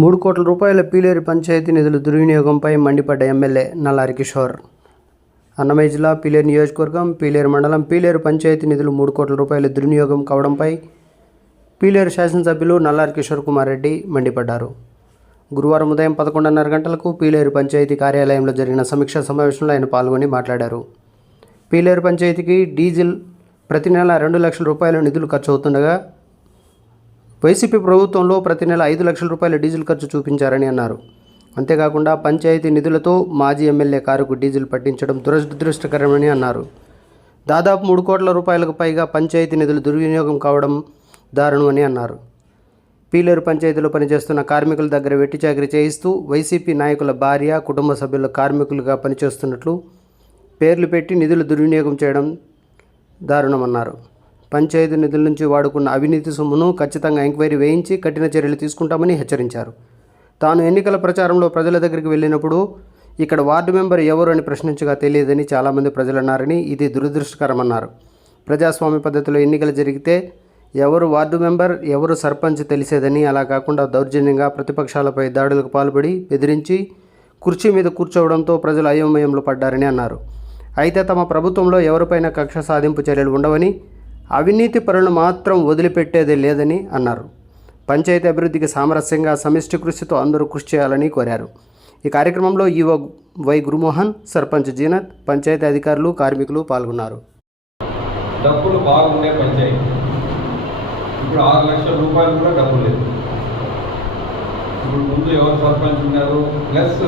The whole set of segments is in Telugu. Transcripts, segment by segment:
మూడు కోట్ల రూపాయల పీలేరు పంచాయతీ నిధుల దుర్వినియోగంపై మండిపడ్డ ఎమ్మెల్యే నల్లారి కిషోర్. అన్నమయ్య జిల్లా పీలేరు నియోజకవర్గం పీలేరు మండలం పీలేరు పంచాయతీ నిధులు మూడు కోట్ల రూపాయల దుర్వినియోగం కావడంపై పీలేరు శాసనసభ్యులు నల్లారి కిషోర్ కుమార్ రెడ్డి మండిపడ్డారు. గురువారం ఉదయం పదకొండున్నర గంటలకు పీలేరు పంచాయతీ కార్యాలయంలో జరిగిన సమీక్షా సమావేశంలో ఆయన పాల్గొని మాట్లాడారు. పీలేరు పంచాయతీకి డీజిల్ ప్రతి నెల రెండు లక్షల రూపాయల నిధులు ఖర్చు అవుతుండగా వైసీపీ ప్రభుత్వంలో ప్రతి నెల ఐదు లక్షల రూపాయల డీజిల్ ఖర్చు చూపించారని అన్నారు. అంతేకాకుండా పంచాయతీ నిధులతో మాజీ ఎమ్మెల్యే కారుకు డీజిల్ పట్టించడం దురదృష్టకరమని అన్నారు. దాదాపు మూడు కోట్ల రూపాయలకు పైగా పంచాయతీ నిధులు దుర్వినియోగం కావడం దారుణం అని అన్నారు. పీలేరు పంచాయతీలో పనిచేస్తున్న కార్మికుల దగ్గర వెట్టి చాకరీ చేయిస్తూ వైసీపీ నాయకుల భార్య కుటుంబ సభ్యుల కార్మికులుగా పనిచేస్తున్నట్లు పేర్లు పెట్టి నిధులు దుర్వినియోగం చేయడం దారుణమన్నారు. పంచాయతీ నిధుల నుంచి వాడుకున్న అవినీతి సొమ్మును ఖచ్చితంగా ఎంక్వైరీ వేయించి కఠిన చర్యలు తీసుకుంటామని హెచ్చరించారు. తాను ఎన్నికల ప్రచారంలో ప్రజల దగ్గరికి వెళ్ళినప్పుడు ఇక్కడ వార్డు మెంబర్ ఎవరు అని ప్రశ్నించగా తెలియదని చాలామంది ప్రజలు అన్నారని ఇది దురదృష్టకరమన్నారు. ప్రజాస్వామ్య పద్ధతిలో ఎన్నికలు జరిగితే ఎవరు వార్డు మెంబర్ ఎవరు సర్పంచ్ తెలిసేదని అలా కాకుండా దౌర్జన్యంగా ప్రతిపక్షాలపై దాడులకు పాల్పడి బెదిరించి కుర్చీ మీద కూర్చోవడంతో ప్రజలు అయోమయంలో పడ్డారని అన్నారు. అయితే తమ ప్రభుత్వంలో ఎవరిపైన కక్ష సాధింపు చర్యలు ఉండవని అవినీతి పరులను మాత్రం వదిలిపెట్టేదే లేదని అన్నారు. పంచాయతీ అభివృద్ధికి సామరస్యంగా సమిష్టి కృషితో అందరూ కృషి చేయాలని కోరారు. ఈ కార్యక్రమంలో ఈవో వై గురుమోహన్ సర్పంచ్ జీనత్ పంచాయతీ అధికారులు కార్మికులు పాల్గొన్నారు. డబ్బులు బాగుండే పంచాయతీ. ఇప్పుడు ఆరు లక్షల రూపాయలు కూడా డబ్బు లేదు. ఇప్పుడు ముందు ఎవరు సర్పంచ్ ఉన్నారు? ప్లస్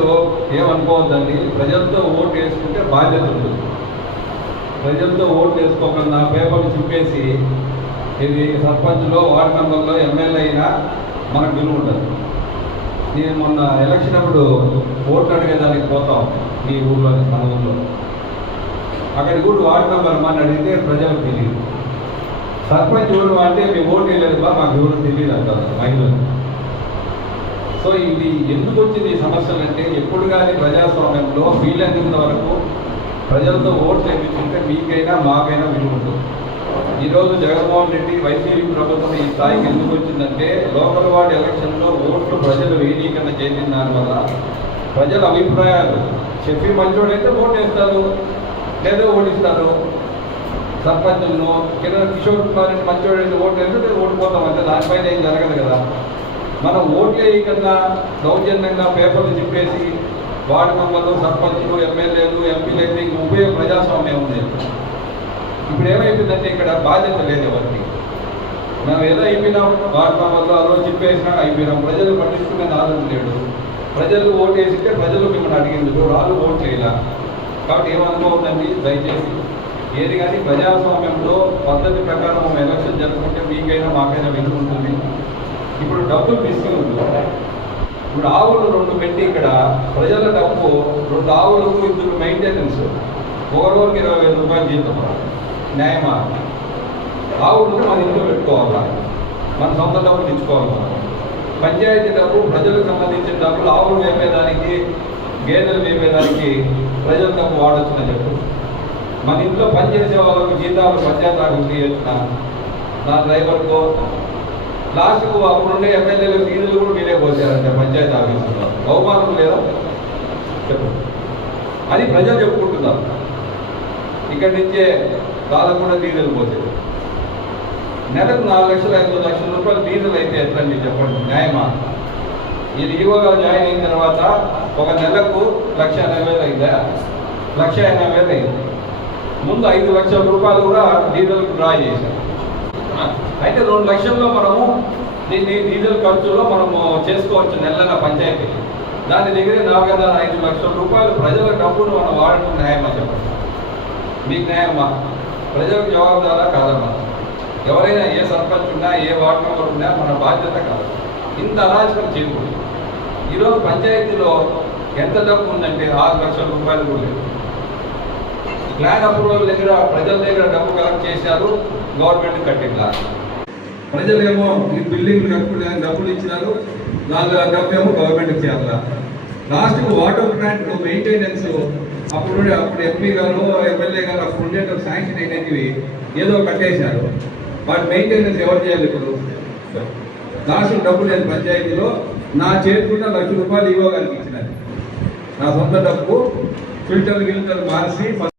ఏమనుకోవద్దండి ప్రజలతో ఓటు వేసుకుంటే బాధ్యత ఉంటుంది. ప్రజలతో ఓటు వేసుకోకుండా పేపర్లు చింపేసి ఇది సర్పంచ్లో వార్డు మెంబర్లో ఎమ్మెల్యే అయినా మనకు విలువ ఉండదు నేను మొన్న ఎలక్షన్ అప్పుడు ఓట్లు అడిగేదానికి పోతాం ఈ ఊళ్ళో మన ఊళ్ళో అక్కడికి కూడా వార్డు మెంబర్ మన అడిగితే ప్రజలకు తెలియదు. సర్పంచ్ ఎవరు అంటే మీ ఓటు వేయలేదు బా మాకు ఎవరు తెలియదు అంటారు మహిళలు. సో ఇది ఎందుకు వచ్చింది ఈ సమస్యలు అంటే ఎప్పుడు కానీ ప్రజాస్వామ్యంలో వీలైనంత వరకు ప్రజలతో ఓట్లు వేయించుకుంటే మీకైనా మాకైనా విలువ ఉంటుంది. ఈరోజు జగన్మోహన్ రెడ్డి వైసీపీ ప్రభుత్వం ఈ స్థాయికి ఎందుకు వచ్చిందంటే లోకల్ వార్డు ఎలక్షన్లో ఓట్లు ప్రజలు వేయనీకరణ చేసిన దానివల్ల ప్రజల అభిప్రాయాలు చెప్పి మంచోడైతే ఓటు వేస్తారు లేదా ఓటిస్తారు సర్పంచులను కింద కిషోర్ కుమార్ రెడ్డి మంచోడైతే ఓటు వేస్తే ఓడిపోతాం అంటే దానిపైన ఏం జరగదు కదా. మనం ఓట్లు వేయకుండా దౌర్జన్యంగా పేపర్లు చెప్పేసి వార్డు మెంబర్లు సర్పంచ్లు ఎమ్మెల్యేలు ఎంపీలు అయితే ఉపయోగ ప్రజాస్వామ్యం ఉంది. ఇప్పుడు ఏమైపోయిందంటే ఇక్కడ బాధ్యత లేదు ఎవరికి మేము ఏదో అయిపోయినాం వార్డు మెంబర్లు ఆ రోజు చెప్పేసినా అయిపోయినాం. ప్రజలు పట్టించుకునే ఆదరణ లేడు. ప్రజలు ఓటు వేసితే ప్రజలు మిమ్మల్ని అడిగింది వాళ్ళు ఓటు చేయాల. కాబట్టి ఏమనుకోవద్దండి? దయచేసి. ఏది కానీ ప్రజాస్వామ్యంలో పద్ధతి ప్రకారం ఎలక్షన్ జరుపుకుంటే మీకైనా మాకైనా విలువ ఉంటుంది. ఇప్పుడు డబ్బులు మిస్సింగ్ ఉంది. ఇప్పుడు ఆవులు రెండు పెట్టి ఇక్కడ ప్రజల డబ్బు రెండు ఆవులకు ఇద్దరు మెయింటెనెన్స్ ఒకరోజుకి ఇరవై వేల రూపాయలు జీతం న్యాయమా ఆవులు మన ఇంట్లో పెట్టుకోవాలా? మన సొంత డబ్బులు ఇచ్చుకోవాలి పంచాయతీ డబ్బు ప్రజలకు సంబంధించిన డబ్బులు ఆవులు వేపేదానికి గేదెలు వేపేదానికి ప్రజల డబ్బు వాడొచ్చునని చెప్పు మన ఇంట్లో పనిచేసే వాళ్ళకు జీతాలు పంచాయతీ ఆఫీస్ తీయొచ్చిన నా డ్రైవర్కో లాస్ట్కు అప్పుడుండే ఎమ్మెల్యేలు నీళ్ళు కూడా మీరే పోసారంటే పంచాయతీ ఆఫీసులో. అవమానం లేదా? చెప్పు. అది ప్రజలు చెప్పుకుంటున్నారు. ఇక్కడి నుంచే దాదాపు డీజిల్ పోసేది నెలకు నాలుగు లక్షల ఐదు లక్షల రూపాయలు డీజిల్ అయితే ఎట్లండి చెప్పండి. న్యాయమా? ఇది ఈవోగా జాయిన్ అయిన తర్వాత ఒక నెలకు లక్ష ఎనభై వేలు అయిందా? లక్ష ఎనభై వేలు అయింది. ముందు ఐదు లక్షల రూపాయలు కూడా డీజిల్కి డ్రా చేశారు. అయితే రెండు లక్షల్లో మనము దీన్ని డీజిల్ ఖర్చులో మనము చేసుకోవచ్చు నెలల పంచాయతీ. దాని దగ్గర నాలుగైదు ఐదు లక్షల రూపాయలు ప్రజల డబ్బును మనం వాడటం న్యాయమా చెప్పండి? మీకు న్యాయమా? ప్రజలకు జవాబుదారా కాదమ్మా? ఎవరైనా ఏ సర్పంచ్ ఉన్నా ఏ వార్డు మెంబర్ ఉన్నా మన బాధ్యత కాదు. ఇంత అరాచకం చేయకూడదు. ఈరోజు పంచాయతీలో ఎంత డబ్బు ఉందంటే ఆరు లక్షల రూపాయలు కూడా లేదు. ల్యాండ్ అప్రూవల్ దగ్గర ప్రజల దగ్గర డబ్బు కలెక్ట్ చేశారు గవర్నమెంట్ కట్టిందా? ప్రజలేమో ఈ బిల్డింగ్ కట్టుకునే డబ్బులు ఇచ్చినారు దాని డబ్బు ఏమో గవర్నమెంట్ చేయాలా లాస్ట్ వాటర్ ప్లాంట్ మెయింటెనెన్స్ అప్పుడు అప్పుడు ఎంపీ గారు ఎమ్మెల్యే గారు అప్పుడు ఉండేటప్పుడు శాంక్షన్ అయినవి ఏదో కట్టేశారు. వాటి మెయింటెనెన్స్ ఎవరు చేయాలి ఇప్పుడు? లాస్ట్ డబ్బు లేదు పంచాయతీలో నా చేతికున్న లక్ష రూపాయలు ఇవ్వగలిగించినది నా సొంత డబ్బు ఫిల్టర్ గిల్టర్ మార్చి